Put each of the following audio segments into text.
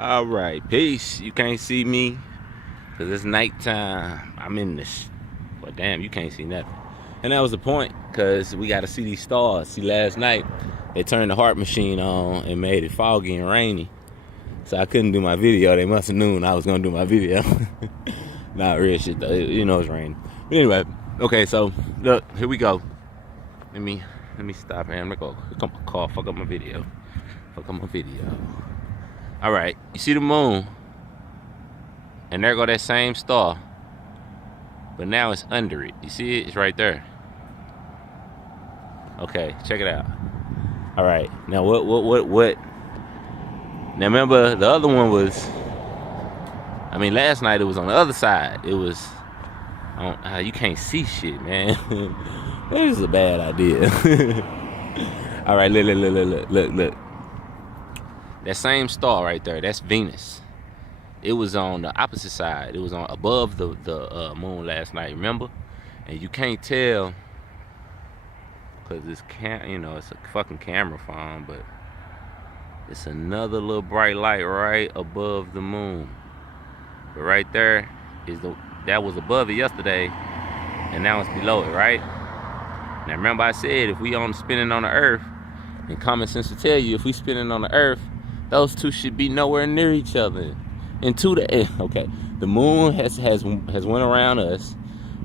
All right, peace. You can't see me because it's nighttime. I'm in this. Well, damn, you can't see nothing. And that was the point because we got to see these stars. See, last night they turned the heart machine on and made it foggy and rainy. So I couldn't do my video. They must have known I was going to do my video. Not real shit, though. You know it's raining. But anyway, okay, so look, here we go. Let me stop here. I'm going to go. Here come my car. Fuck up my video. Fuck up my video. All right, you see the moon, and there go that same star, but now it's under it. You see it? It's right there. Okay, check it out. All right, now what? Now remember, the other one was, last night it was on the other side. It was, you can't see shit, man. This is a bad idea. All right, look. That same star right there, that's Venus. It was on the opposite side. It was on above the moon last night, remember? And you can't tell because it's it's a fucking camera phone, but it's another little bright light right above the moon. But right there is that was above it yesterday, and now it's below it, right? Now remember I said if we on spinning on the Earth, and common sense will tell you if we spinning on the Earth, those two should be nowhere near each other. Okay, the moon has went around us.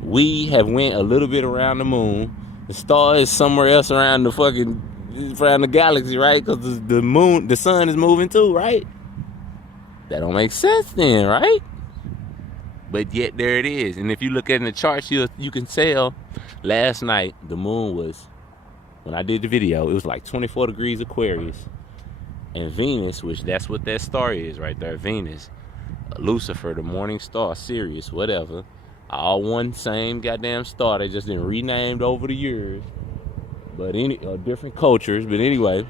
We have went a little bit around the moon. The star is somewhere else around the galaxy, right? Because the sun is moving too, right? That don't make sense then, right? But yet there it is. And if you look at the charts, you can tell last night the moon was, when I did the video, it was like 24 degrees Aquarius. And Venus, which that's what that star is right there, Venus, Lucifer, the morning star, Sirius, whatever, all one same goddamn star. They just been renamed over the years, but different cultures. But anyway,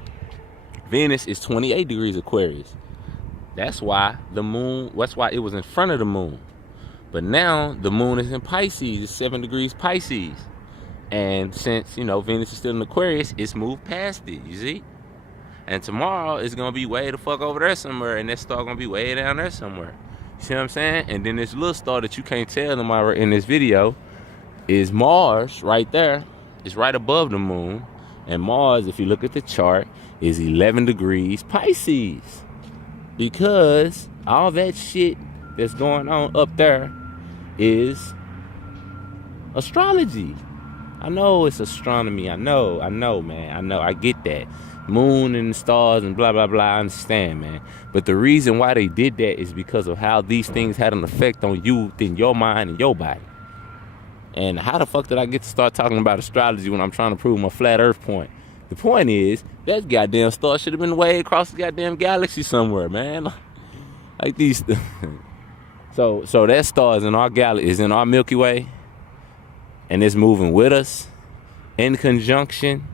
Venus is 28 degrees Aquarius. That's why it was in front of the moon. But now the moon is in Pisces. It's 7 degrees Pisces. And since, Venus is still in Aquarius, it's moved past it, you see? And tomorrow it's gonna be way the fuck over there somewhere, and that star gonna be way down there somewhere. You see what I'm saying? And then this little star that you can't tell in this video is Mars right there. It's right above the moon. And Mars, if you look at the chart, is 11 degrees Pisces. Because all that shit that's going on up there is astrology. I know it's astronomy. I know, man. I know. I get that. Moon and stars and blah, blah, blah. I understand, man. But the reason why they did that is because of how these things had an effect on you within your mind and your body. And how the fuck did I get to start talking about astrology when I'm trying to prove my flat earth point? The point is, that goddamn star should have been way across the goddamn galaxy somewhere, man. Like these. So that star is in our galaxy, is in our Milky Way. And it's moving with us in conjunction.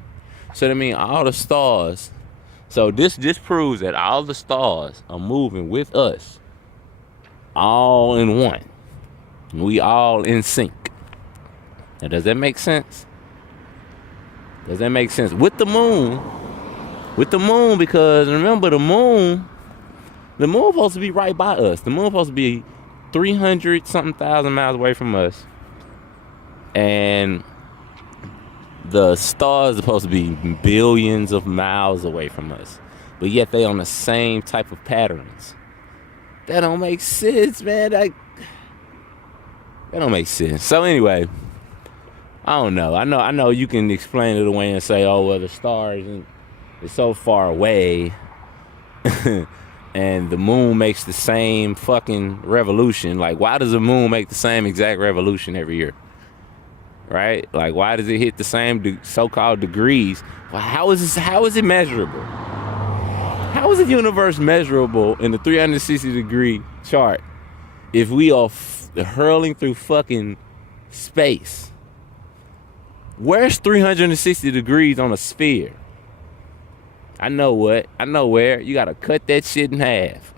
So that means all the stars. So this proves that all the stars are moving with us, all in one. We all in sync. Now, does that make sense? Does that make sense? With the moon, because remember the moon supposed to be right by us. The moon supposed to be 300 something thousand miles away from us. And the stars are supposed to be billions of miles away from us, but yet they on the same type of patterns. That don't make sense, man. That don't make sense. So anyway, I don't know. I know you can explain it away and say, oh, well, the stars is so far away, and the moon makes the same fucking revolution. Like, why does the moon make the same exact revolution every year? Right? Like, why does it hit the same so-called degrees? Well, how is it measurable? How is the universe measurable in the 360-degree chart if we are hurling through fucking space? Where's 360 degrees on a sphere? I know where. You gotta cut that shit in half.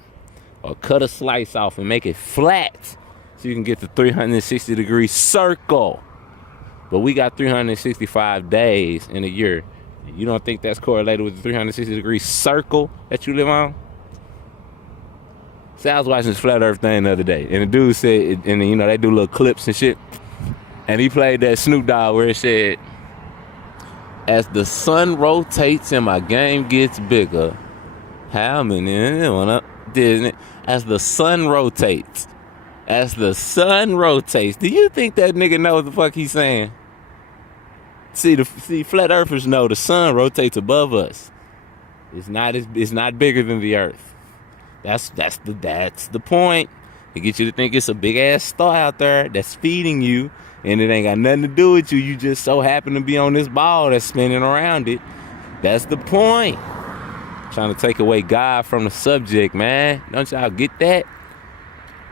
Or cut a slice off and make it flat so you can get the 360-degree circle. But we got 365 days in a year. You don't think that's correlated with the 360-degree circle that you live on? So I was watching this flat earth thing the other day, and the dude said, and you know, they do little clips and shit, and he played that Snoop Dogg where it said, as the sun rotates and my game gets bigger, how many, Disney, as the sun rotates, do you think that nigga know what the fuck he's saying? See, flat earthers know the sun rotates above us. It's not bigger than the earth. That's the point. To get you to think it's a big ass star out there that's feeding you, and it ain't got nothing to do with you. You just so happen to be on this ball that's spinning around it. That's the point. Trying to take away God from the subject, man. Don't y'all get that?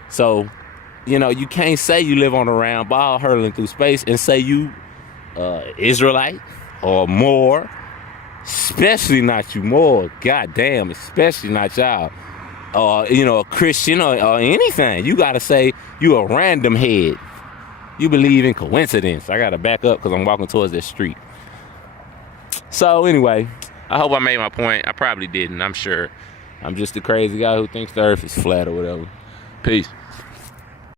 So, you know, you can't say you live on a round ball hurtling through space and say you Israelite or more. Especially not you more. Goddamn, especially not y'all. You know, a Christian or anything. You gotta say you a random head. You believe in coincidence. I gotta back up because I'm walking towards that street. So anyway, I hope I made my point. I probably didn't, I'm sure. I'm just a crazy guy who thinks the earth is flat or whatever. Peace.